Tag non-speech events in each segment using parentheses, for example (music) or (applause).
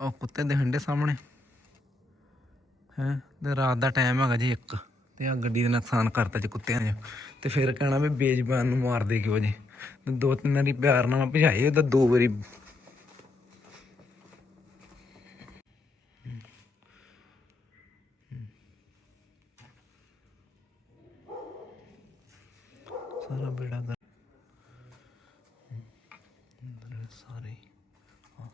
ਉਹ ਕੁੱਤੇ ਦੇ ਹੰਡੇ ਸਾਹਮਣੇ। ਹੈ? ਤੇ ਰਾਤ ਦਾ ਟਾਈਮ ਹੈਗਾ ਜੀ ਇੱਕ। ਤੇ ਆ ਗੱਡੀ ਦੇ ਨੁਕਸਾਨ ਕਰਤਾ ਜੀ ਕੁੱਤਿਆਂ ਨੇ। ਤੇ ਫਿਰ ਕਹਿਣਾ ਵੀ ਬੇਜ਼ਬਾਨ ਨੂੰ ਮਾਰ ਦੇ ਕਿਉਂ ਜੀ? ਦੋ ਤਿੰਨ ਵਾਰੀ ਪਿਆਰ ਨਾਲ ਭਜਾਏ ਉਹ ਤਾਂ ਦੋ ਵਾਰੀ ਸਾਰਾ ਬੇੜਾ ਕਰ ਅੰਦਰ ਸਾਰੇ ਹਾਂ।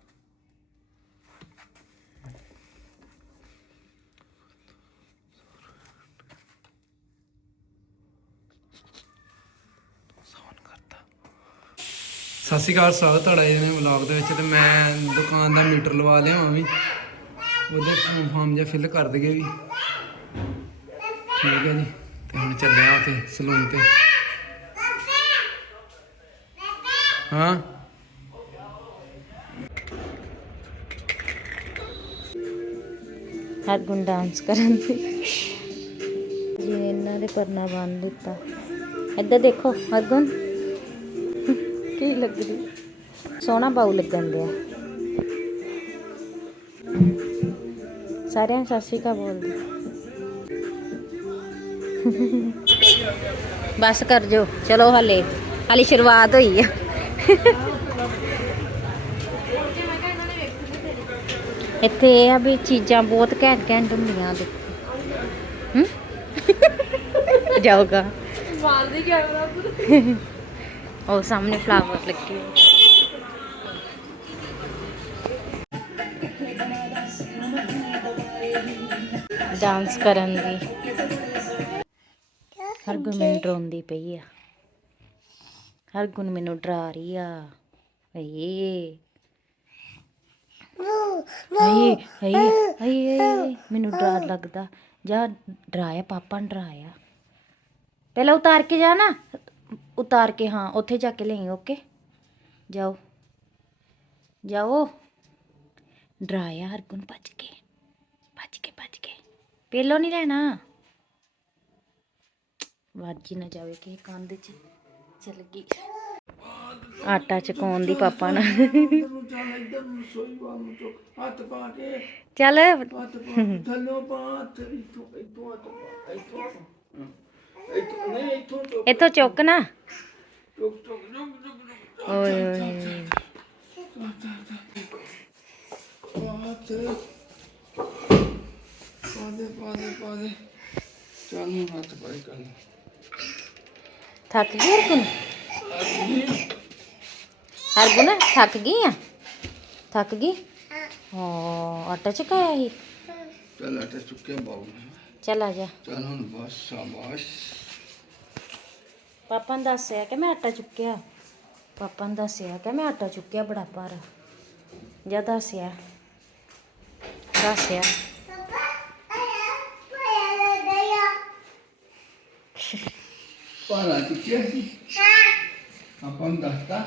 ਸਾਨ ਕਰਤਾ ਸਤਿ ਸ਼੍ਰੀ ਅਕਾਲ ਸਵਾਗਤ ਤੁਹਾਡਾ ਜੀ ਵਲੌਗ ਦੇ ਵਿੱਚ ਤੇ ਮੈਂ ਦੁਕਾਨ ਦਾ ਮੀਟਰ ਲਵਾ ਲਿਆ ਵੀ ਉਹਦੇ ਫਾਰਮ ਜਿਹਾ ਫਿਲ ਕਰ ਦਈਏ ਵੀ। ਠੀਕ ਹੈ ਜੀ, ਤੇ ਹੁਣ ਚੱਲਿਆ ਉੱਥੇ ਸਲੂਨ ਤੇ। ਹਾਂ? ਹਰਗੁਣ ਡਾਂਸ ਕਰਨ ਦੀ। ਜੀ, ਇਹਨਾਂ ਦੇ ਪਰਨਾ ਬੰਨ ਦਿੱਤਾ। ਇੱਧਰ ਦੇਖੋ ਹਰਗੁਣ ਕੀ ਲੱਗ ਸੋਹਣਾ ਬਾਉ ਲੱਗਣ ਦਿਆ ਸਾਰਿਆਂ ਨੂੰ ਸਤਿ ਸ਼੍ਰੀ ਅਕਾਲ ਬੋਲਦੇ। ਬਸ ਕਰ ਜੋ। ਚਲੋ ਹਲੇ, ਹਾਲੇ ਸ਼ੁਰੂਆਤ ਹੋਈ ਆ। ਇੱਥੇ ਇਹ ਆ ਵੀ ਚੀਜ਼ਾਂ ਬਹੁਤ ਘੈਂਟ ਘੈਂਟ ਹੁੰਦੀਆਂ ਦੇ ਹੂੰ? ਜਾਊਗਾ। ਮਾਰਦੀ ਕੈਮਰਾ ਉਹ ਸਾਹਮਣੇ ਫਲਾਵਰ ਲੱਗੇ ਡਾਂਸ ਕਰਨ ਦੀ। ਹਰ ਗੁਣ ਮੈਨੂੰ ਡਰਾਉਂਦੀ ਪਈ ਆ। ਹਰ ਗੁਣ ਮੈਨੂੰ ਡਰਾ ਰਹੀ ਆ। ਏ ਹਈ ਹਈ ਮੈਨੂੰ ਡਰ ਲੱਗਦਾ। ਜਾ ਡਰਾਇਆ, ਪਾਪਾ ਨੇ ਡਰਾਇਆ। ਪਹਿਲਾਂ ਉਤਾਰ ਕੇ ਜਾ ਨਾ। ਉਤਾਰ ਕੇ ਹਾਂ ਉੱਥੇ ਜਾ ਕੇ ਲਈ ਓਕੇ ਜਾਓ ਜਾਓ ਡਰਾਇਆ ਹਰਗੁਣ ਭੱਜ ਕੇ ਭੱਜ ਕੇ ਭੱਜ ਕੇ ਪਹਿਲੋਂ ਨਹੀਂ ਲੈਣਾ ਵਾਜੀ ਨਾ ਜਾਵੇ ਕਿ ਕੰਧ 'ਚ ਚਲ ਗਈ ਆਟਾ ਚਕਾਉਣ ਦੀ ਪਾਪਾ ਨਾਲ ਹੱਥ ਪਾ ਕੇ ਚੱਲ ਹੱਥ ਪਾ ਥੱਲੋਂ ਪਾ ਹੱਥ ਇੱਥੋਂ ਇੱਥੋਂ ਹੱਥ ਪਾ ਇੱਥੋਂ ਇੱਥੋਂ ਨਹੀਂ ਇੱਥੋਂ ਚੁੱਕ ਇੱਥੋਂ ਚੁੱਕ ਨਾ। ਚੁੱਕ ਚੁੱਕ ਚੁੱਕ ਚੁੱਕ ਓਏ ਓਏ ਹੱਥ ਪਾ ਦੇ ਪਾ ਦੇ ਪਾ ਦੇ ਚੱਲ ਹੁਣ ਹੱਥ ਪਾਈ ਕਰ ਥੱਕ ਗਈ ਹਰਗੁਣ? ਹਰਗੁਣ ਥੱਕ ਗਈ ਆ? ਥੱਕ ਗਈ? ਹਾਂ ਆਟਾ ਚਕਾਇਆ ਸੀ। ਚੱਲ ਆਟਾ ਚੁੱਕਿਆ ਬਾਉ ਆ ਜਾ ਚੱਲ ਹੁਣ ਬਸ ਸ਼ਾਬਾਸ਼ ਪਾਪਾ ਨੇ ਦੱਸਿਆ ਕਿ ਮੈਂ ਆਟਾ ਚੁੱਕਿਆ ਪਾਪਾ ਨੇ ਦੱਸਿਆ ਕਿ ਮੈਂ ਆਟਾ ਚੁੱਕਿਆ ਬੜਾ ਭਾਰਾ ਜਾ ਦੱਸਿਆ ਦੱਸਿਆ ਪਾਲਾ ਚੁੱਕਿਆ ਸੀ ਆਪਾਂ ਨੂੰ ਦੱਸਤਾ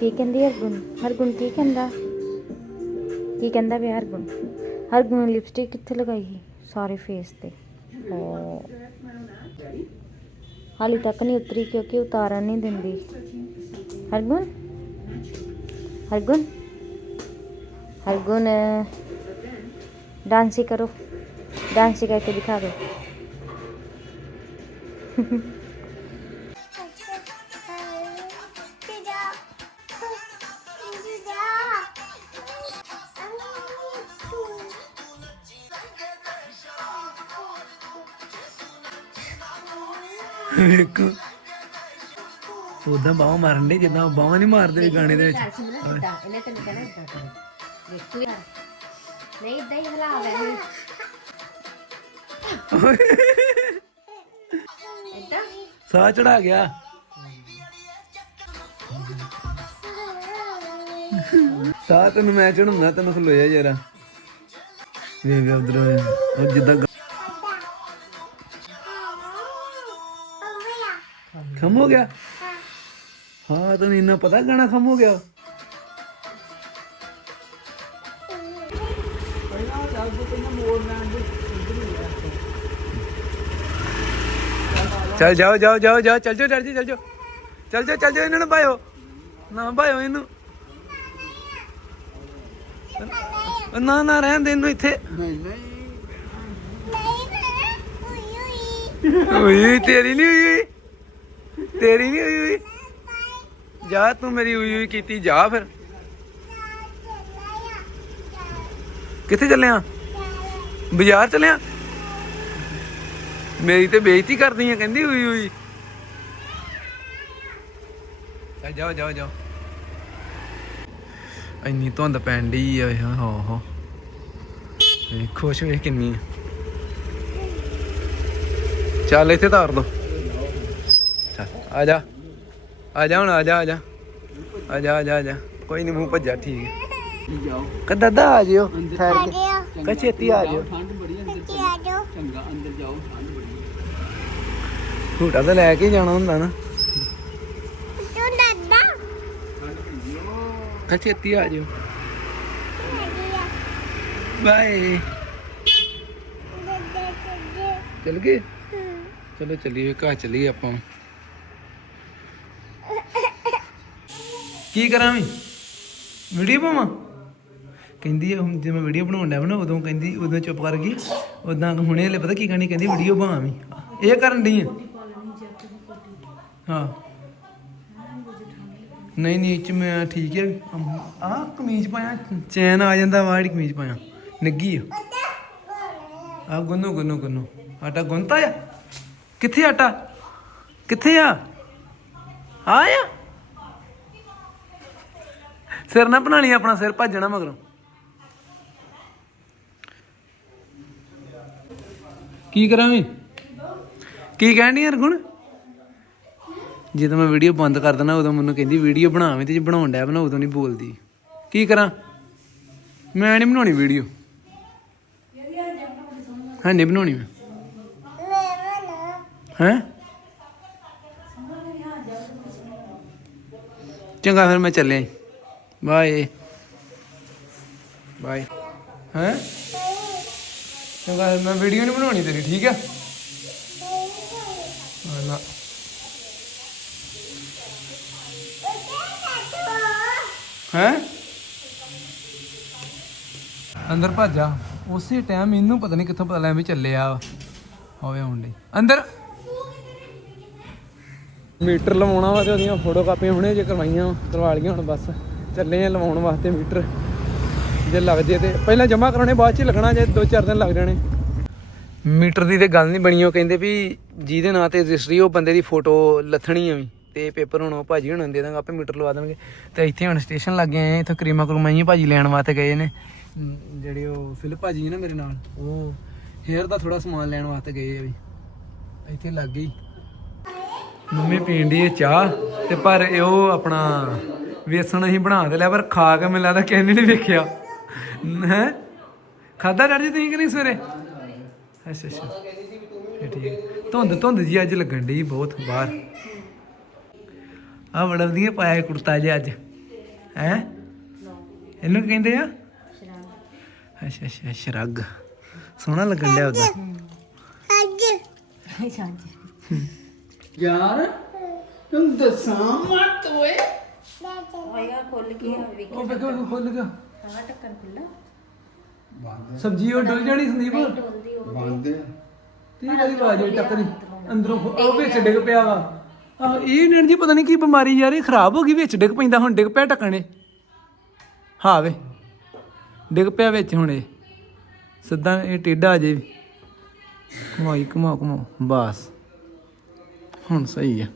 ਕੀ ਕਹਿੰਦੀ ਹਰਗੁਣ ਹਰਗੁਣ ਕੀ ਕਹਿੰਦਾ ਕੀ ਕਹਿੰਦਾ ਵੀ ਹਰਗੁਣ? ਹਰਗੁਣ ਨੇ ਲਿਪਸਟਿਕ ਕਿੱਥੇ ਲਗਾਈ ਸੀ? ਸਾਰੇ ਫੇਸ ਤੇ। ਓ ਹਾਲੇ ਤੱਕ ਨਹੀਂ ਉਤਰੀ ਕਿਉਂਕਿ ਉਤਾਰਨ ਨਹੀਂ ਦਿੰਦੀ। ਹਰਗੁਣ? ਹਰਗੁਣ? ਹਰਗੁਣ ਡਾਂਸ ਹੀ ਕਰੋ। ਡਾਂਸ ਹੀ ਕਰਕੇ ਦਿਖਾ ਦਿਓ। ਉਦਾਂ ਬਾਹਾਂ ਮਾਰਨ ਦੇ ਜਿੱਦਾਂ ਬਾਹਾਂ ਨਹੀਂ ਮਾਰਦੇ ਗਾਣੇ ਦੇ ਵਿੱਚ। ਇਹਨੇ ਤੈਨੂੰ ਕਹਿਣਾ ਇਦਾਂ ਕਰ। ਦੇਖੂ ਨਹੀਂ ਇਦਾਂ ਹੀ ਹਲਾ ਵੈਸੇ ਇਦਾਂ ਸਾਹ ਚੜਾ ਗਿਆ। ਸਾਹ ਤੈਨੂੰ ਮੈਂ ਚੜਾਉਣਾ ਤੈਨੂੰ ਖਲੋਇਆ ਜਰਾ ਵੇ ਵੇ ਉਧਰ ਉਹ ਜਿੱਦਾਂ ਗ- ਖਮ ਹੋ ਗਿਆ। ਹਾਂ ਤੈਨੂੰ ਇੰਨਾ ਪਤਾ ਗਾਣਾ ਖਮ ਹੋ ਗਿਆ? ਚੱਲ ਜਾਓ ਜਾਓ ਜਾਓ ਜਾਓ ਚੱਲ ਜਾਓ ਡਰ ਜੀ ਚੱਲ ਜਾਓ। ਚੱਲ ਜਾਓ ਚੱਲ ਜਾਓ ਇਹਨਾਂ ਨੂੰ ਪਾਇਓ ਨਾ ਭਾਇਓ ਇਹਨੂੰ। ਨਾ ਨਾ ਰਹਿਣ ਦੇ ਇਹਨੂੰ ਇੱਥੇ। ਹੋਈ ਹੋਈ ਤੇਰੀ ਨਹੀਂ ਹੋਈ ਹੋਈ। ਤੇਰੀ ਨਹੀਂ ਹੋਈ ਹੋਈ। ਜਾ, ਤੂੰ ਮੇਰੀ ਹੋਈ ਹੋਈ ਕੀਤੀ, ਜਾ ਫਿਰ। ਕਿੱਥੇ ਚੱਲਿਆ? ਬਾਜ਼ਾਰ ਚੱਲਿਆ? ਮੇਰੀ ਤੇ ਬੇਇੱਜ਼ਤੀ ਕਰਦੀ ਆ, ਕਹਿੰਦੀ ਹੋਈ ਹੋਈ ਚੱਲ ਜਾਓ ਜਾਓ ਜਾਓ। ਇੰਨੀ ਧੁੰਦ ਪੈਣ ਡਈ ਆ ਹਾਂ ਹਾਂ ਹਾਂ। ਖੁਸ਼ ਵੇਖ ਕਿੰਨੀ ਆ। ਚੱਲ ਇੱਥੇ ਧਾਰ ਦੋ। ਚੱਲ, ਆ ਜਾ। ਆ ਜਾ ਹੁਣ ਆ ਜਾ ਆ ਜਾ। ਆ ਜਾ ਆ ਜਾ ਆ ਜਾ। ਕੋਈ ਨਹੀਂ ਮੂੰਹ ਭੱਜਾ ਠੀਕ ਹੈ। ਜਾਓ ਕਦਾਂ ਦਾ ਆ ਜਿਓ ਠਹਿਰ ਕੇ। ਚੰਗਾ। ਕਾ ਛੇਤੀ ਆ ਜਿਓ। ਠੰਡ ਬੜੀ ਅੰਦਰ ਚੰਗਾ। ਚੰਗਾ ਅੰਦਰ ਜਾਓ ਠੰਡ ਬੜੀ ਝੂਟਾ ਤਾਂ ਲੈ ਕੇ ਹੀ ਜਾਣਾ ਹੁੰਦਾ ਨਾ। ਕਾ ਛੇਤੀ ਆ ਜਿਓ। ਬਾਏ। ਚਲ ਗਏ? ਚਲੋ ਚੱਲੀਏ ਘਰ ਚੱਲੀਏ ਆਪਾਂ। ਕੀ ਕਰਾਂ ਵੀ ਵੀਡੀਓ ਪਾਵਾਂ? ਕਹਿੰਦੀ ਆ, ਹੁਣ ਜੇ ਮੈਂ ਵੀਡੀਓ ਬਣਾਉਣ ਡਿਆ ਨਾ, ਉਦੋਂ ਕਹਿੰਦੀ, ਉਦੋਂ ਚੁੱਪ ਕਰ ਗਈ। ਉਦਾਂ ਹੁਣੇ ਹਲੇ ਪਤਾ ਕੀ ਕਹਿਣੀ ਕਹਿੰਦੀ ਵੀਡੀਓ ਬਣਾ ਇਹ ਕਰਨ ਡਈ ਆ? ਹਾਂ। ਨਹੀਂ ਨਹੀਂ ਚ ਮੈਂ ਠੀਕ ਹੈ ਆ ਕਮੀਜ਼ ਪਾਇਆ, ਚੈਨ ਆ ਜਾਂਦਾ ਵਾ ਕਮੀਜ਼ ਪਾਇਆ। ਨਿੱਗੀ ਆ। ਆ ਗੁੰਨੋ ਗੁੰਨੋ ਗੁੰਨੋ। ਆਟਾ ਗੁੰਨਤਾ ਆ? ਕਿੱਥੇ ਆਟਾ? ਕਿੱਥੇ ਆ? ਆ ਆ ਸਿਰ ਨਾ ਬਣਾ ਲਈ ਆਪਣਾ ਸਿਰ ਭੱਜਣਾ ਮਗਰੋਂ। ਕੀ ਕਰਾਂ ਵੀ ਕੀ ਕਹਿਣੀ ਯਾਰ ਗੁਣ ਜਦੋਂ ਮੈਂ ਵੀਡੀਓ ਬੰਦ ਕਰ ਦਿੰਦਾ, ਉਦੋਂ ਮੈਨੂੰ ਕਹਿੰਦੀ, ਵੀਡੀਓ ਬਣਾਵੇਂ ਤੇ ਜੇ ਬਣਾਉਣ ਡਿਆ ਬਣਾ ਉਦੋਂ ਨਹੀਂ ਬੋਲਦੀ। ਕੀ ਕਰਾਂ? ਮੈਂ ਨਹੀਂ ਬਣਾਉਣੀ ਵੀਡੀਓ। ਹਾਂ ਨਹੀਂ ਬਣਾਉਣੀ ਮੈਂ। ਹੈ? ਚੰਗਾ, ਫਿਰ ਮੈਂ ਚੱਲਿਆ ਬਾਏ। ਬਾਏ। ਹੈ? ਚੰਗਾ, ਮੈਂ ਵੀਡੀਓ ਨਹੀਂ ਬਣਾਉਣੀ ਤੇਰੀ, ਠੀਕ ਆ? ਨਾ। ਹੈ? ਅੰਦਰ ਭੱਜਾ ਉਸੇ ਟਾਈਮ ਇਹਨੂੰ ਪਤਾ ਨਹੀਂ ਕਿੱਥੋਂ ਪਤਾ ਲੱਗਾ ਵੀ ਚੱਲਿਆ। ਵਾ। ਹੋਵੇ ਹੁੰਦੇ ਅੰਦਰ। ਮੀਟਰ ਲਵਾਉਣਾ ਵਾ ਤੇ ਉਹਦੀਆਂ ਫੋਟੋ ਕਾਪੀਆਂ ਹੁਣੇ ਜੇ ਕਰਵਾਈਆਂ, ਕਰਵਾ ਲਈਆਂ ਹੁਣ ਬਸ। ਚੱਲੇ ਆ ਲਵਾਉਣ ਵਾਸਤੇ ਮੀਟਰ। ਜੇ ਲੱਗ ਜੇ ਤੇ ਪਹਿਲਾਂ ਜਮਾ ਕਰਾਉਣੇ ਬਾਅਦ ਚ ਹੀ ਲੱਗਣਾ ਜੇ 2-4 ਦਿਨ ਲੱਗ ਜਾਣੇ। ਮੀਟਰ ਦੀ ਤੇ ਗੱਲ ਨਹੀਂ ਬਣੀ ਉਹ ਕਹਿੰਦੇ ਵੀ ਜਿਹਦੇ ਨਾਂ ਤੇ ਰਜਿਸਟਰੀ ਉਹ ਬੰਦੇ ਦੀ ਫੋਟੋ ਲੱਥਣੀ ਆ ਵੀ ਤੇ ਪੇਪਰ ਹੁਣ ਉਹ ਭਾਜੀ ਹੁਣ ਦੇ ਦਾਂਗੇ ਆਪੇ ਮੀਟਰ ਲਵਾ ਦੇਣਗੇ। ਤੇ ਇੱਥੇ ਹੁਣ ਸਟੇਸ਼ਨ ਲੱਗੇ ਆਏ ਆ, ਇੱਥੋਂ ਕਰੀਮਾ ਕਰੂਮਾ ਹੀ ਭਾਜੀ ਲੈਣ ਵਾਸਤੇ ਗਏ ਨੇ। ਜਿਹੜੇ ਉਹ ਫਿਲਿਪ ਭਾਜੀ ਨੇ ਮੇਰੇ ਨਾਲ ਉਹ ਹੇਅਰ ਦਾ ਥੋੜਾ ਸਮਾਨ ਲੈਣ ਵਾਸਤੇ ਗਏ ਆ ਵੀ। ਇੱਥੇ ਲੱਗ ਗਈ। ਮੰਮੀ ਪੀਣ ਦੀ ਚਾਹ ਤੇ ਪਰ ਇਹ ਉਹ ਆਪਣਾ ਵੇਸਣ ਅਸੀਂ ਬਣਾ ਤੇ ਲਿਆ ਪਰ ਖਾ ਕੇ ਮੈਨੂੰ ਲੱਗਦਾ ਕਿਸੇ ਨੇ ਨਹੀਂ ਵੇਖਿਆ। ਹੈ? ਖਾਦਾ ਡਰ ਜੀ ਤੁਸੀਂ ਕਿ ਨਹੀਂ ਸਵੇਰੇ? ਅੱਛਾ ਅੱਛਾ। ਠੀਕ। ਧੁੰਦ ਧੁੰਦ ਜੀ ਅੱਜ ਲੱਗਣ ਡਈ ਬਹੁਤ ਬਾਹਰ। ਆ ਬੜਾ ਵਧੀਆ ਪਾਇਆ ਕੁੜਤਾ ਜਿਹਾ ਅੱਜ। ਹੈ? ਇਹਨੂੰ ਕਹਿੰਦੇ ਆ? ਅੱਛਾ ਅੱਛਾ ਸ਼ਰਗ। ਸੋਹਣਾ ਲੱਗਣ ਡਿਆ ਉਹਦਾ। ਯਾਰ ਤੂੰ ਦੱਸਾਂ ਮਤ ਓਏ ਉਹ ਵੇਖੋ ਖੁੱਲ ਗਿਆ ਸਬਜੀ ਉਹ ਡੁੱਲ ਜਾਣੀ ਸੰਦੀਪ? ਬੰਦ ਤੀ ਵਾਲੀ ਆਵਾਜ਼ ਆਈ ਟੱਕਰੀ ਅੰਦਰੋਂ ਖੁ- ਉਹ ਵਿੱਚ ਡਿੱਗ ਪਿਆ ਵਾ। ਆਹ ਇਹ ਨਣ ਜੀ ਪਤਾ ਨਹੀਂ ਕੀ ਬਿਮਾਰੀ ਯਾਰ ਇਹ ਖਰਾਬ ਹੋ ਗਈ ਵਿੱਚ ਡਿੱਗ ਪੈਂਦਾ ਹੁਣ ਡਿੱਗ ਪਿਆ ਟੱਕਣੇ ਹਾਂ ਵੇ। ਡਿੱਗ ਪਿਆ ਵਿੱਚ ਹੁਣ ਇਹ। ਸਿੱਧਾ ਇਹ ਟੇਢਾ ਅਜੇ ਵੀ। ਘੁਮਾਈ ਘੁਮਾਓ ਘੁਮਾਓ। ਬਸ। ਹੁਣ ਸਹੀ ਆ।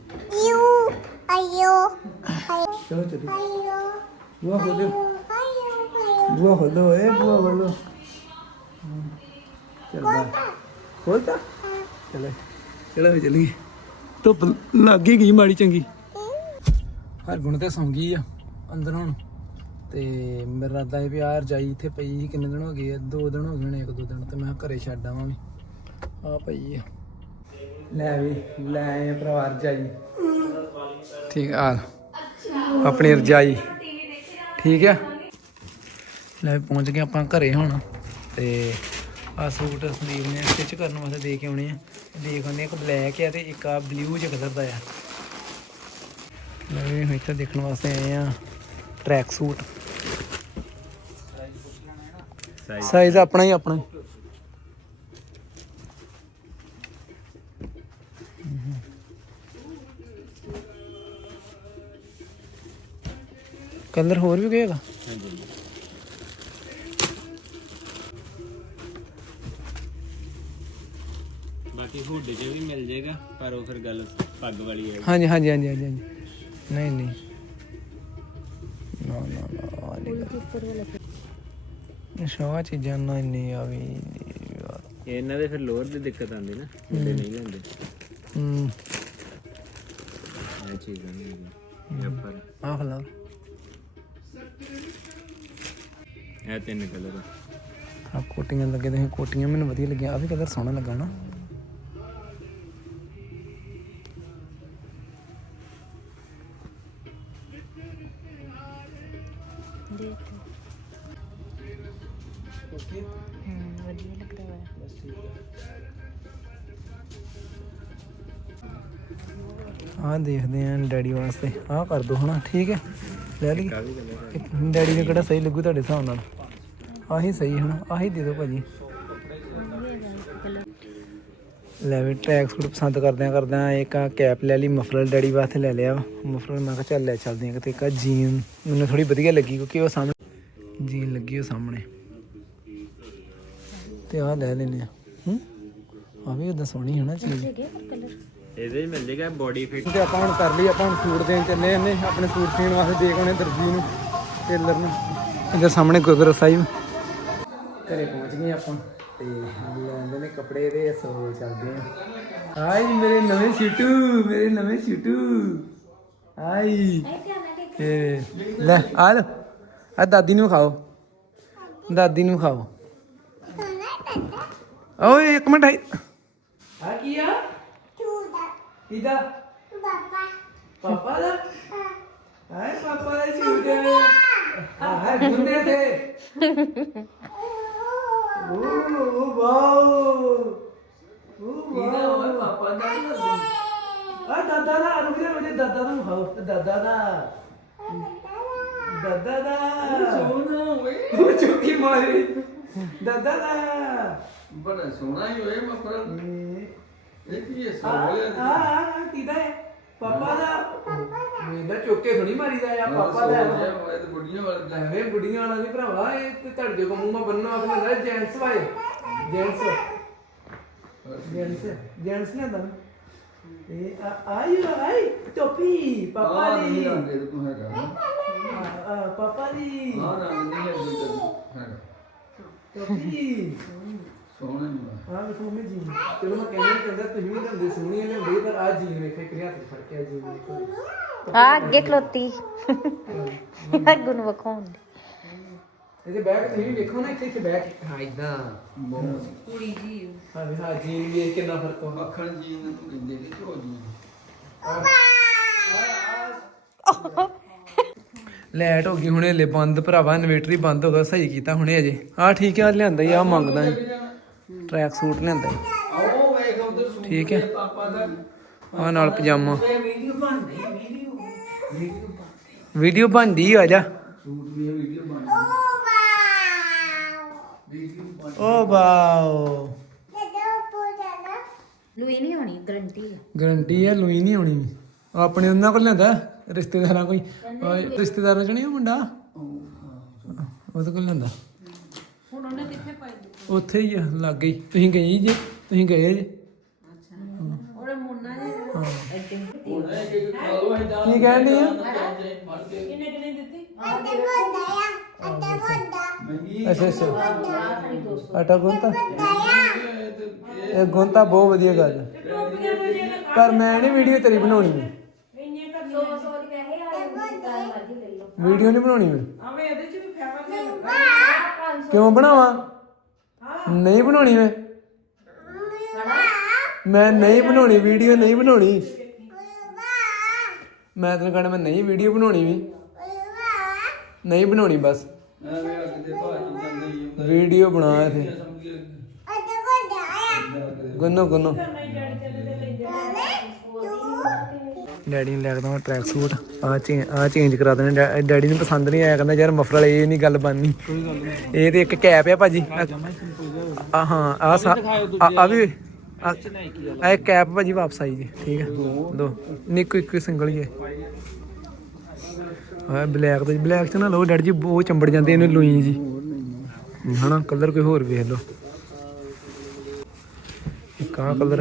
ਚਲੋ ਚਲੋ ਬੁਆ ਖੋਲੋ ਬੁਆ ਖੋਲੋ ਏ ਬੁਆ ਖੋਲੋ ਚੱਲ ਬਾਹਰ ਖੋਲਤਾ ਚਲੋ ਚਲੋ ਚਲੀ ਧੁੱਪ ਲੱਗ ਹੀ ਗਈ ਮਾੜੀ ਚੰਗੀ। ਹਰ ਗੁਣ ਤੇ ਸੌਂ ਗਈ ਆ ਅੰਦਰ ਹੁਣ। ਤੇ ਮੇਰਾ ਰਾਦਾ ਇਹ ਵੀ ਆ ਰਜਾਈ ਇੱਥੇ ਪਈ ਸੀ ਕਿੰਨੇ ਦਿਨ ਹੋ ਗਏ ਆ? ਦੋ ਦਿਨ ਹੋ ਗਏ ਨੇ ਇੱਕ ਦੋ ਦਿਨ। ਤੇ ਮੈਂ ਘਰੇ ਛੱਡ ਆਵਾਂ ਵੀ। ਆ ਪਈ ਆ। ਲੈ ਵੀ ਲੈ ਆਏ ਭਰਾ ਰਜਾਈ। ਠੀਕ ਆ। ਆਪਣੀ ਰਜਾਈ। ਠੀਕ ਆ। ਲੈ ਪਹੁੰਚ ਗਏ ਆਪਾਂ ਘਰੇ ਹੁਣ ਤੇ ਆ ਸੂਟ ਸੰਦੀਪ ਨੇ ਸਟਿਚ ਕਰਨ ਵਾਸਤੇ ਦੇ ਕੇ ਆਉਣੇ ਆ। ਦੇਖ ਆਉਂਦੇ ਆ, ਇੱਕ ਬਲੈਕ ਆ ਤੇ ਇੱਕ ਆ ਬਲੂ ਜਿਹਾ ਕਲਰ ਦਾ ਆ। ਲੈ ਹੁਣ ਇੱਥੇ ਦੇਖਣ ਵਾਸਤੇ ਆਏ ਆ ਟਰੈਕ ਸੂਟ। ਸਾਈਜ਼ ਆਪਣਾ ਹੀ ਆਪਣਾ। ਕਲਰ ਹੋਰ ਵੀ ਕੋਈ ਹੈਗਾ? ਬਾਕੀ ਹੁੱਡੇ 'ਚ ਵੀ ਮਿਲ ਜਾਏਗਾ ਪਰ ਉਹ ਫਿਰ ਗੱਲ ਪੱਗ ਵਾਲੀ ਹੈ। ਹਾਂਜੀ ਹਾਂਜੀ ਹਾਂਜੀ ਹਾਂਜੀ ਹਾਂਜੀ। ਨਹੀਂ ਨਹੀਂ। ਨਾ ਨਾ ਨਾ ਆਹ ਨਹੀਂ। ਸ਼ਾਹ ਚੀਜ਼ਾਂ ਨਾ ਇੰਨੀ ਆ ਵੀ ਇਹਨਾਂ ਦੇ ਫਿਰ ਲੋਅਰ ਦੀ ਦਿੱਕਤ ਆਉਂਦੀ ਨਾ ਹੁੱਡੇ ਨਹੀਂ ਲੈਂਦੇ। ਹੂੰ। ਇਹ ਚੀਜ਼ਾਂ ਨਹੀਂ ਹੈਗੀਆਂ। ਇਹ ਪਰ ਆਹ ਖਲਾ ਇਹ ਤਿੰਨ ਕਲਰ ਆ। ਕੋਟੀਆਂ ਲੱਗੇ ਤੇ ਕੋਟੀਆਂ ਮੈਨੂੰ ਵਧੀਆ ਲੱਗੀਆਂ। ਆ ਵੀ ਕਲਰ ਸੋਹਣਾ ਲੱਗਾ ਨਾ। ਦੇਖ ਹੂੰ ਵਧੀਆ ਲੱਗਦਾ ਵਾ। ਆਹ ਦੇਖਦੇ ਆਂ ਡੈਡੀ ਵਾਸਤੇ। ਆਹ ਕਰ ਦੋ ਹਨਾ ਠੀਕ ਹੈ? ਲੈ ਲਈ ਡੈਡੀ ਨੂੰ ਕਿਹੜਾ ਸਹੀ ਲੱਗੂ ਤੁਹਾਡੇ ਹਿਸਾਬ ਨਾਲ? ਆਹੀ ਸਹੀ ਹਨਾ ਆਹੀ ਦੇ ਦਿਓ ਭਾਜੀ। ਲੈ ਵੀ ਟਰੈਕ ਸੂਟ ਪਸੰਦ ਕਰਦਿਆਂ ਕਰਦਿਆਂ ਇੱਕ ਆ ਕੈਪ ਲੈ ਲਈ ਮਫਲਰ ਡੈਡੀ ਵਾਸਤੇ ਲੈ ਲਿਆ। ਮਫਲਰ ਮੈਂ ਕਿਹਾ ਚੱਲ ਲੈ ਚੱਲਦੇ ਆ ਕਿਤੇ। ਇੱਕ ਆਹ ਜੀਨ ਮੈਨੂੰ ਥੋੜੀ ਵਧੀਆ ਲੱਗੀ ਕਿਉਂਕਿ ਉਹ ਸਾਹਮਣੇ ਜੀਨ ਲੱਗੀ ਉਹ ਸਾਹਮਣੇ। ਤੇ ਆਹ ਲੈ ਲੈਨੇ ਆ ਹੂੰ? ਆ ਵੀ ਉਦਾਂ ਸੋਹਣੀ ਹੈ ਨਾ ਚੀਜ਼। ਇਹਦੇ ਮਿਲ ਜਾਏਗਾ ਬੋਡੀ ਫਿਟ ਤੇ ਆਪਾਂ ਹੁਣ ਕਰ ਲਈ ਆਪਾਂ ਹੁਣ ਸੂਟ ਦੇਣ ਚੱਲੇ ਨੇ ਆਪਣੇ ਸੂਟ ਸੀਣ ਵਾਸਤੇ ਦੇਖ ਆਉਣੇ ਦਰਜੀ ਨੂੰ ਟੇਲਰ ਨੂੰ। ਇਧਰ ਸਾਹਮਣੇ ਗੁਰਦੁਆਰਾ ਸਾਹਿਬ। ਘਰੇ ਪਹੁੰਚ ਗਏ ਆਪਾਂ ਤੇ ਲੈਂਦੇ ਨੇ ਕੱਪੜੇ ਦੇ ਸੋ ਚੱਲਦੇ ਆ ਆਈ ਮੇਰੇ ਨਵੇਂ ਸ਼ੂਟੂ ਮੇਰੇ ਨਵੇਂ ਸ਼ੂਟੂ। ਆਈ। ਤੇ ਲੈ ਆ ਲੋ ਆ ਦਾਦੀ ਨੂੰ ਖਾਓ ਦਾਦੀ ਨੂੰ ਖਾਓ ਓਏ ਇੱਕ ਮਿੰਟ ਆ ਕੀ ਆ? ਕਿਦਾ ਪਾਪਾ। ਪਾਪਾ ਦਾ? ਹਾਏ ਪਾਪਾ ਦਾ ਝੂਠ ਹੈ ਹਾਏ ਗੁੰਨੇ ਤੇ। ਓ ਵਾਓ। ਓ ਵਾਓ। ਪਾਪਾ ਦਾ ਆ ਦਾਦਾ ਦਾ ਰੁਕ ਜਾ ਮੁਝੇ ਦਾਦਾ ਨੂੰ ਖਾਓ ਦਾਦਾ ਦਾ। ਦਾਦਾ ਦਾ। ਸੋਹਣਾ ਓਏ। ਉਹ ਚੁੱਕੀ ਮਾਰੀ। ਦਾਦਾ ਦਾ। ਬੜਾ ਸੋਹਣਾ ਹੀ ਹੋਏ ਮਫਰਲ ਇਹ ਕੀ ਹੈ? ਆ ਸੋਹਣਾ ਆ ਕਿਦਾ ਹੈ ਪਾਪਾ ਦਾ? ਮੇਰਾ ਚੁੱਕੇ ਥੋੜੀ ਮਾਰੀਦਾ ਆ ਪਾਪਾ ਦਾ। ਹੈ ਹੋਏ ਤੇ ਬੁੱਢੀਆਂ ਵਰਗਾ ਐਵੇਂ ਬੁੱਢੀਆਂ ਵਾਲਾ ਨਹੀਂ ਭਰਾਵਾ ਇਹ ਤੇ ਤੁਹਾਡੇ ਕੋ ਮੂੰਹ ਮਾ ਬੰਨਣਾ ਆਖ ਲੈਂਦਾ ਜੈਂਟਸ ਵਾਏ ਜੈਂਟਸ ਜੈਂਟਸ ਜੈਂਟਸ ਨੇ ਦਮ ਇਹ ਆ- ਆਈ ਆਈ ਟੋਪੀ ਪਾਪਾ ਆਹ ਦੀ। ਨਹੀਂ ਰੰਗ ਇਹ ਤੂੰ ਹੈਗਾ ਆ, ਆ, ਪਾਪਾ ਦੀ। ਆਹ ਰੰਗ ਨਹੀਂ ਹੈ ਜੀ ਹੈਗਾ। ਟੋਪੀ ਸੋਹਣਾ ਹੀ ਹੋਇਆ ਹਾਂ ਵੇਖੋ ਮੈਂ ਜੀ ਚਲੋ ਮੈਂ ਕਹਿੰਦਾ ਕਹਿੰਦਾ ਤੁਸੀਂ ਵੀ ਦੰਦੇ ਸੋਹਣੀਆਂ ਨੇ ਹੁੰਦੀ ਪਰ ਆ ਜੀਨ ਵੇਖੇ ਕਿਰਿਆ ਹੱਥ ਫੜ ਕੇ ਆ ਜੀਨ ਵੇਖੋ। ਆ ਅੱਗੇ ਖਲੋਤੀ। ਅੱਗੂ ਨੂੰ ਵਖਾਉਣ ਇਹਦੇ ਬੈਗ ਤੁਸੀਂ ਵੀ ਵੇਖੋ ਨਾ ਇੱਥੇ ਇੱਥੇ ਬੈਗ ਹਾਂ ਇਦਾਂ। ਕੁੜੀ ਜੀ ਹਾਂ ਵੀ ਹਾਂ ਜੀਨ ਵੇਖ ਕਿੰਨਾ ਫ਼ਰਕ ਹੁੰਦਾ ਮੱਖਣ ਜੀ ਨੂੰ ਤੂੰ ਕਹਿੰਦੇ ਕਿ ਝੋ ਜੀ ਲੈਟ ਹੋ ਗਈ ਹੁਣੇ ਹਲੇ ਬੰਦ ਭਰਾਵਾ ਇਨਵੇਟਰ ਹੀ ਬੰਦ ਹੋ ਗਿਆ ਸਹੀ ਕੀਤਾ ਹੁਣੇ ਅਜੇ ਆ ਠੀਕ ਹੈ ਆਹ ਲਿਆਂਦਾ ਹੀ ਆ ਮੰਗਦਾ ਟਰੈਕ ਸੂਟ ਲਿਆਂਦਾ ਈ। ਆਓ ਵੇਖ ਉਧਰ ਸੂਟ ਠੀਕ ਹੈ। ਦੇ ਪਾਪਾ ਦਾ ਆ ਨਾਲ ਪਜਾਮਾ। ਵੀਡੀਓ ਬਣਦੀ ਵੀਡੀਓ ਵੀਡੀਓ ਵੀਡੀਓ ਬਣਦੀ ਆ ਜਾ। ਸੂਟ ਦੀ ਵੀਡੀਓ ਬਣਦੀ ਵੀਡੀਓ ਬਣ ਓ ਵਾਓ। ਲੂਈ ਨਹੀਂ ਹੋਣੀ ਗਰੰਟੀ ਹੈ ਗਰੰਟੀ ਹੈ ਲੂਈ ਨਹੀਂ ਹੋਣੀ ਆਪਣੇ ਉਹਨਾਂ ਕੋਲ ਲਿਆਂਦਾ ਰਿਸ਼ਤੇਦਾਰਾਂ ਕੋਈ। ਰਿਸ਼ਤੇਦਾਰਾਂ ਚ ਨਹੀਂ ਉਹ ਮੁੰਡਾ? ਉਹਦੇ ਕੋਲ ਲਿਆਂਦਾ। ਹੁਣ ਉਹਨੇ ਕਿੱਥੇ ਪਾਈ? ਉੱਥੇ ਹੀ ਆ ਲੱਗ ਗਈ ਤੁਸੀਂ ਗਏ ਜੇ? ਤੁਸੀਂ ਗਏ ਜੇ? ਕੀ ਕਹਿੰਦੀ ਆ? ਅੱਛਾ ਅੱਛਾ। ਆਟਾ ਗੁੰਤਾ ਇਹ ਗੁੰਤਾ ਬਹੁਤ ਵਧੀਆ ਗੱਲ ਹੈ। ਪਰ ਮੈਂ ਨਹੀਂ ਵੀਡੀਓ ਤੇਰੀ ਬਣਾਉਣੀ ਮੈਂ। ਵੀਡੀਓ ਨਹੀਂ ਬਣਾਉਣੀ ਮੈਂ ਕਿਉਂ ਬਣਾਵਾਂ? ਨਹੀਂ ਬਣਾਉਣੀ ਮੈਂ ਮੈਂ ਨਹੀਂ ਬਣਾਉਣੀ ਵੀਡੀਓ ਨਹੀਂ ਬਣਾਉਣੀ। ਮੈਂ ਤੈਨੂੰ ਕਹਿਣਾ ਮੈਂ ਨਹੀਂ ਵੀਡੀਓ ਬਣਾਉਣੀ ਵੀ। ਨਹੀਂ ਬਣਾਉਣੀ ਬਸ। ਐਵੇਂ ਵੀਡੀਓ ਬਣਾ ਇਥੇ। ਗੁੰਨੋ ਗੁੰਨੋ। ਡੈਡੀ ਨੂੰ ਲੈ ਕੇ ਦਵਾਂ ਟਰੈਕ ਸੂਟ। ਆ ਚੇ ਆ ਚੇਂਜ ਕਰਾ ਦੇਣਾ। ਡੈ- ਡੈਡੀ ਨੂੰ ਪਸੰਦ ਨਹੀਂ ਆਇਆ ਕਹਿੰਦਾ ਯਾਰ ਮਫਰਲ ਇਹ ਨਹੀਂ ਗੱਲ ਬਣਨੀ। ਇਹ ਤੇ ਇੱਕ ਕੈਪ ਆ ਭਾਜੀ। ਆ ਹਾਂ ਆ ਆ ਵੀ ਆ ਆ ਇੱਕ ਕੈਪ ਭਾਜੀ ਵਾਪਸ ਆਈ ਜੀ ਠੀਕ ਹੈ ਦੋ। ਨਿੱਕੋ ਇੱਕ ਸਿੰਗਲ ਹੀ ਹੈ ਆ। ਬਲੈਕ ਤੇ ਬਲੈਕ ਚ ਨਾ ਲਓ ਡੈਡੀ ਜੀ ਬਹੁਤ ਚੰਬੜ ਜਾਂਦੇ ਇਹਨੂੰ ਲੂਈ ਜੀ। ਹਨਾ ਕਲਰ ਕੋਈ ਹੋਰ ਵੇਖ ਲਓ। ਇੱਕ ਆਹ ਕਲਰ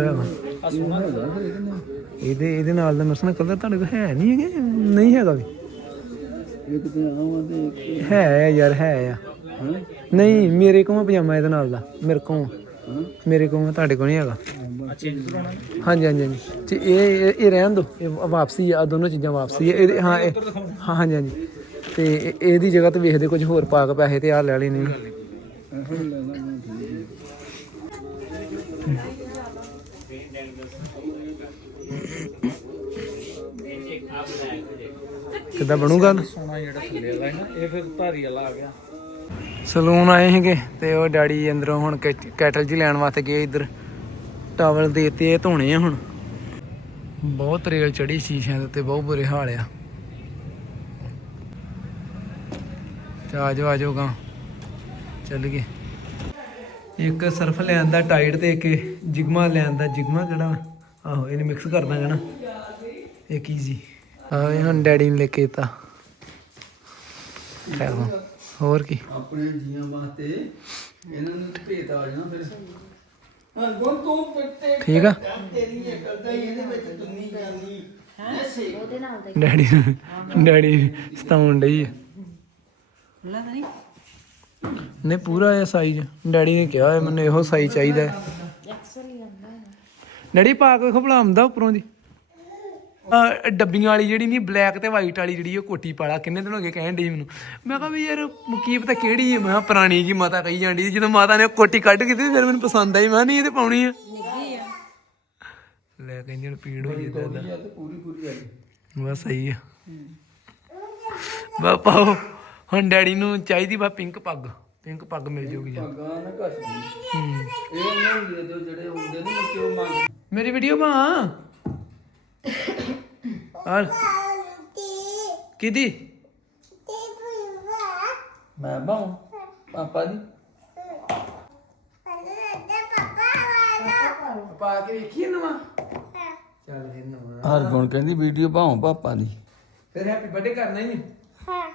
ਹੈਗਾ ਇਹਦੇ ਇਹਦੇ ਨਾਲ ਦਾ ਮਰਸਨ ਕਲਰ ਤੁਹਾਡੇ ਕੋਲ ਹੈ ਨਹੀਂ ਹੈਗੇ? ਨਹੀਂ ਹੈਗਾ ਵੀ। ਇੱਕ ਤੇ ਆਵਾਂ ਤੇ ਇੱਕ ਹੈ ਯਾਰ ਹੈ ਆ। ਨਹੀਂ ਮੇਰੇ ਕੋਲ ਆ ਪਜਾਮਾ ਇਹਦੇ ਨਾਲ ਦਾ ਮੇਰੇ ਕੋਲ ਆ। ਮੇਰੇ ਕੋਲ ਆ, ਤੁਹਾਡੇ ਕੋਲ ਨਹੀਂ ਹੈਗਾ। ਹਾਂਜੀ ਹਾਂਜੀ ਹਾਂਜੀ। ਤੇ ਇਹ ਇਹ- ਇਹ ਰਹਿਣ ਦੋ ਇਹ ਵਾਪਸੀ ਆ ਆਹ ਦੋਨੋਂ ਚੀਜ਼ਾਂ ਵਾਪਸੀ ਆ। ਇਹਦੇ ਹਾਂ ਇਹ- ਹਾਂ ਹਾਂਜੀ ਹਾਂਜੀ। ਤੇ ਇਹ- ਇਹਦੀ ਜਗ੍ਹਾ ਤੇ ਵੇਖਦੇ ਕੁਝ ਹੋਰ ਪਾ ਕੇ ਪੈਸੇ ਤੇ ਆ ਲੈ ਲੈਣੇ ਨੇ। ਇਹੋ ਹੀ ਲੈ ਕਿੱਦਾਂ ਬਣੂਗਾ? ਸੋਨਾ ਜਿਹੜਾ ਥੱਲੇ ਵਾਲਾ ਹੈ ਨਾ ਇਹ ਫਿਰ ਭਾਰੀ ਵਾਲਾ ਆ ਗਿਆ। ਸਲੂਨ ਆਏ ਸੀਗੇ ਤੇ ਉਹ ਡੈਡੀ ਅੰਦਰੋਂ ਹੁਣ ਕੈਟਲ ਜੀ ਲੈਣ ਵਾਸਤੇ ਗਏ ਇੱਧਰ। ਟਾਵਲ ਦੇਤੇ ਇਹ ਧੋਣੇ ਆ ਹੁਣ। ਬਹੁਤ ਰੇਲ ਚੜੀ ਸ਼ੀਸ਼ਿਆਂ ਦੇ ਉੱਤੇ ਬਹੁਤ ਬੁਰੇ ਹਾਲ ਆ। ਤੇ ਆ ਜਾਓ ਆ ਜਾਓ ਗਾ। ਚੱਲ ਗਏ। ਇੱਕ ਸਰਫ ਲਿਆਂਦਾ ਟਾਈਡ ਤੇ ਇੱਕ ਜਿਗਮਾ ਲਿਆਂਦਾ ਜਿਗਮਾ ਕਿਹੜਾ? ਆਹੋ ਇਹਨੇ ਮਿਕਸ ਕਰ ਦਾਂਗਾ ਨਾ। ਇੱਕ ਈਜ਼ੀ ਆ ਇਹ ਹੁਣ ਡੈਡੀ ਨੇ ਲੈ ਕੇ ਦਿੱਤਾ। ਹੋਰ ਕੀ? ਆਪਣੇ ਜੀਆਂ ਵਾਸਤੇ ਇਹਨਾਂ ਨੂੰ ਭੇਤ ਆ ਜਾਣਾ ਫਿਰ। ਹਾਂ ਗੋਂ ਤੂੰ ਪਿੱਤੇ ਠੀਕ ਆ? ਤੇਰੀ ਅਕਲ ਦਾ ਹੀ ਇਹਦੇ ਵਿੱਚ ਦੁੰਨੀ ਜਾਂਦੀ ਐਸੇ। ਡੈਡੀ ਡੈਡੀ ਸਤਾਉਣ ਡਈ ਆ। ਨੇ ਪੂਰਾ ਇਹ ਸਾਈਜ਼ ਡੈਡੀ ਨੇ ਕਿਹਾ ਹੈ ਮੈਨੂੰ ਇਹੋ ਸਾਈਜ਼ ਚਾਹੀਦਾ ਹੈ। ਡੈਡੀ ਪਾ ਕੇ ਖਬਲਾਉਂਦਾ ਉੱਪਰੋਂ ਦੀ। ਡੱਬੀਆਂ ਵਾਲੀ ਜਿਹੜੀ ਨਹੀਂ ਬਲੈਕ ਤੇ ਵਾਈਟ ਵਾਲੀ ਜਿਹੜੀ ਉਹ ਕੋਟੀ ਪਾਲਾ। ਕਿੰਨੇ ਦਿਨ ਹੋ ਗਏ ਕਹਿਣ ਡਈ ਮੈਨੂੰ। ਮੈਂ ਕਿਹਾ ਵੀ ਯਾਰ ਕੀ ਪਤਾ ਕਿਹੜੀ ਹੈ ਮੈਂ ਕਿਹਾ ਪੁਰਾਣੀ ਜੀ ਮਾਤਾ ਕਹੀ ਜਾਂਦੀ ਸੀ। ਜਦੋਂ ਮਾਤਾ ਨੇ ਉਹ ਕੋਟੀ ਕੱਢ ਕੇ ਦਿੱਤੀ ਫਿਰ ਮੈਨੂੰ ਪਸੰਦ ਆਈ। ਮੈਂ ਕਿਹਾ ਨਹੀਂ ਇਹ ਤੇ ਪਾਉਣੀ ਆ। ਲੈ ਕਹਿੰਦੀ ਹੁਣ ਪੀੜ ਹੋ ਜਾਂਦਾ ਤੇ। ਪੂਰੀ ਪੂਰੀ ਆ ਬਸ ਸਹੀ ਆ। ਬਾ ਪਾਓ। ਹੁਣ ਡੈਡੀ ਨੂੰ ਚਾਹੀਦੀ ਬਾ ਪਿੰਕ ਪੱਗ। ਪਿੰਕ ਪੱਗ ਮਿਲ ਜੂਗੀ ਜਾਂ। ਪੱਗਾਂ ਨਾ ਘਸ ਗਈ ਹੂੰ। ਇਹ ਉਹਨਾਂ ਨੂੰ ਦੇ ਦਿਓ ਜਿਹੜੇ ਹੁੰਦੇ ਨੇ ਕਿ ਉਹ ਮੰਗ ਮੇਰੀ ਵੀਡੀਓ ਬਾ ਆ ਕਿਦੀ ਮੈਂ ਬਾਉ। ਪਾਪਾ ਦੀ। ਪਾ ਕੇ ਵੇਖੀਏ ਨਵਾਂ। ਚੱਲ ਫਿਰ ਨਵਾਂ। ਹਰ ਗੁਣ ਕਹਿੰਦੀ ਵੀਡੀਓ ਬਾਉ ਪਾਪਾ ਦੀ। ਫਿਰ ਹੈਪੀ ਬਰਥਡੇ ਕਰਨਾ ਹੀ ਨਹੀਂ। ਹਾਂ।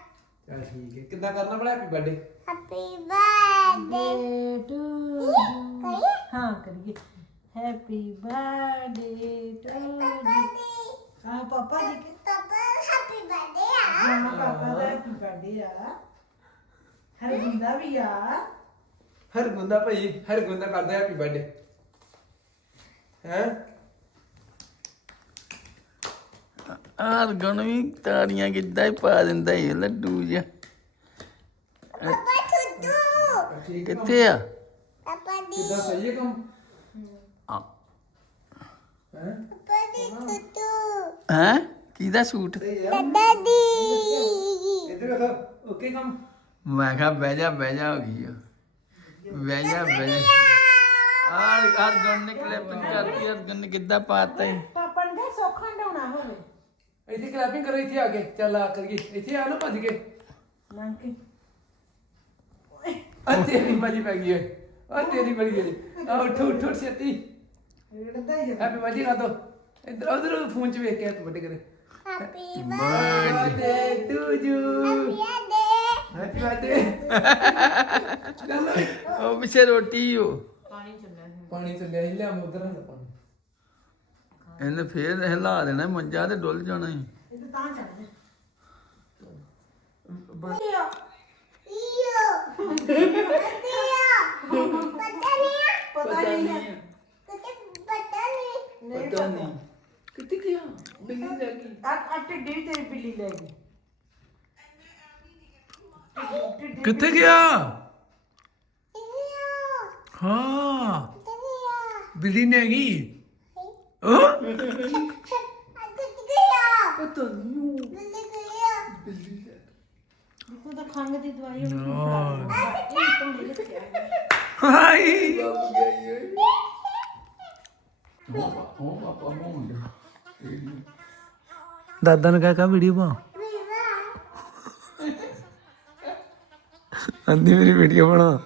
ਚੱਲ ਠੀਕ ਹੈ। ਕਿੱਦਾਂ ਕਰਨਾ ਬੜਾ ਹੈਪੀ ਬਰਥਡੇ ਹਾਂ ਕਰੀਏ। ਹੈਪੀ ਬਰਥਡੇ ਟੂ ਹਾਂ ਪਾਪਾ ਜੀ ਕੇ? ਹਾਂ ਪਾਪਾ ਦਾ ਹੈਪੀ ਬਰਥਡੇ ਆ। ਹਰ ਗੁੰਦਾ ਵੀ ਆ। ਹਰ ਗੁੰਦਾ ਭਾਈ ਹਰ ਗੁੰਦਾ ਕਰਦਾ ਹੈਪੀ ਬਰਥਡੇ ਹੈ? ਹਰ ਗੁਣ ਵੀ ਤਾੜੀਆਂ ਕਿੱਦਾਂ ਹੀ ਪਾ ਦਿੰਦਾ ਇਹ ਲੱਡੂ ਜਿਹਾ। ਕਿੱਥੇ ਆ? ਕਿੱਦਾਂ ਸਹੀ ਹੈ ਕੰਮ? ਆ, ਹੈ? ਹੈਂ। ਕਿਹਦਾ ਸੂਟ? ਇੱਧਰ ਵੇਖ ਓਕੇ ਕੰਮ। ਮੈਂ ਕਿਹਾ ਬਹਿ ਜਾ ਬਹਿ ਜਾ ਹੋ ਗਈ ਆ। ਬਹਿ ਜਾ ਬਹਿ ਜਾ। ਆਰ ਹਰ ਗੁਣ ਨੇ ਕਲਿੱਪਿੰਗ ਕਰਤੀ ਹਰ ਗੁਣ ਨੇ ਕਿੱਦਾਂ ਪਾਤਾ ਈ। ਪਾਪਾ ਨੇ ਸੌਖਾ ਡਾਉਣਾ ਹੋਵੇ। ਇੱਥੇ ਕਲੈਪਿੰਗ ਕਰੋ ਇੱਥੇ ਆ ਕੇ। ਚੱਲ ਆ ਕਰੀਏ। ਇੱਥੇ ਆ ਨਾ ਭੱਜ ਕੇ ਲੰਘ। ਕੇ ਆ ਤੇਰੀ ਬਾਜੀ ਪੈ ਗਈ ਹੈ ਆ ਤੇਰੀ ਬੜੀ ਹੈ ਆ ਉੱਠ ਉੱਠ ਉੱਠ ਛੇਤੀ। ਰੜਦਾ ਹੀ। ਹੈਪੀ ਬਰਥਡੇ ਕਰ ਦੋ ਇੱਧਰ ਉਧਰ ਫੋਨ 'ਚ ਵੇਖ ਕੇ ਤੂੰ ਵੱਡੇ ਕਰੇ birthday birthday to you happy birthday ਚੱਲ ਉਹ ਪਿੱਛੇ ਰੋਟੀ ਓ ਪਾਣੀ ਚੱਲਿਆ ਹੀ ਲਿਆ ਉਧਰ ਨਾ ਪਾਣੀ। ਇਹਨੇ ਫੇਰ ਹਿਲਾ ਦੇਣਾ ਮੰਜਾ ਤੇ ਡੁੱਲ ਜਾਣਾ ਈ ਇਹ ਤਾਂ ਤਾਂ ਚੜ੍ਹ (laughs) ਪਤਾ ਨਹੀਂ ਹੈ ਪਤਾ ਨਹੀਂ ਕਿੱਥੇ ਗਿਆ? ਬਿੱਲੀ ਲੈ ਗਈ। ਆ ਆ ਟਿੱਡੀ ਤੇਰੀ ਬਿੱਲੀ ਲੈ ਗਈ। ਕਿੱਥੇ ਗਿਆ? ਹਾਂ। ਬਿੱਲੀ ਨੇ ਹੈਗੀ। ਉਹ। ਦੇਖੋ ਤਾਂ ਖੰਗ ਦੀ ਦਵਾਈ ਹਾਈ ਉਹ ਪਾਪਾ ਮੋਂਡ ਦਾਦਾ ਨੂੰ ਕਹਿ ਕਾ ਵੀਡੀਓ ਪਾ ਆਂਦੀ ਮੇਰੀ ਵੀਡੀਓ ਬਣਾ